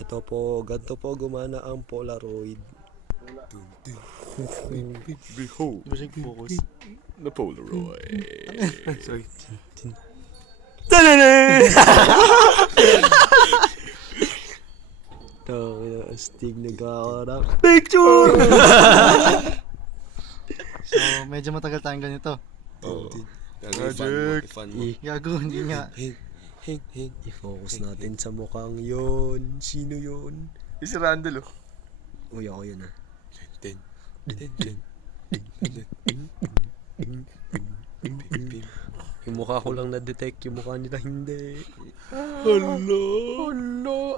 Ito po, ganito po gumana ang Polaroid. Behold, Focus. the Polaroid. Sorry. Ito, astig nagkakaroon. Picture! So, medyo matagal tayong ganito. Magic. Ifan mo. Gago, hindi nga. I-focus natin sa mukhang yon. Sino yon? Si Randall, oh. Uy, ako yun ah. Yung mukha ko lang na-detect, yung mukha nila hindi. Hala,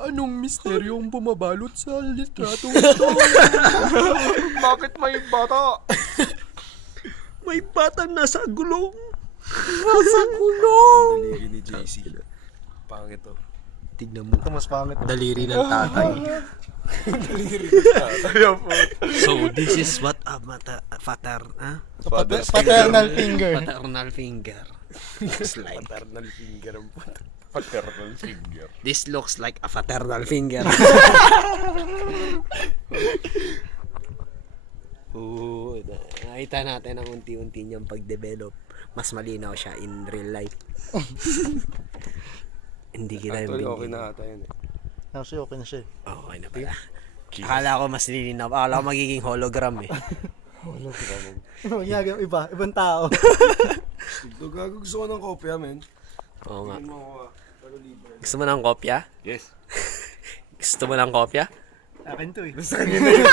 anong misteryong bumabalot sa litrato ito? Bakit may bata? May batang nasa gulong. Daliri ni JC. Pangit, oh. Tignan mo. Ito mas pangit. Daliri ng tatay. Ayaw po. So, this is what a Paternal finger. paternal finger looks like. Paternal finger ang puto. Paternal finger. This looks like a paternal finger. Oo, nakita natin ang unti-unti niyang pag-develop. Mas malinaw siya in real life. Hindi kita Actually, yung okay na ata yun, eh. Actually, okay na siya eh. Okay na pala. Akala ko mas lilinaw. Akala ko magiging hologram eh. Ginagawa iba, ibang tao. Ito, gago. Gusto ko ng kopya, men. Oo nga. Tingin mo ako, pero libre. Gusto mo ng kopya? Yes. Gusto mo ng kopya? Akin to eh. Basta kanina yun.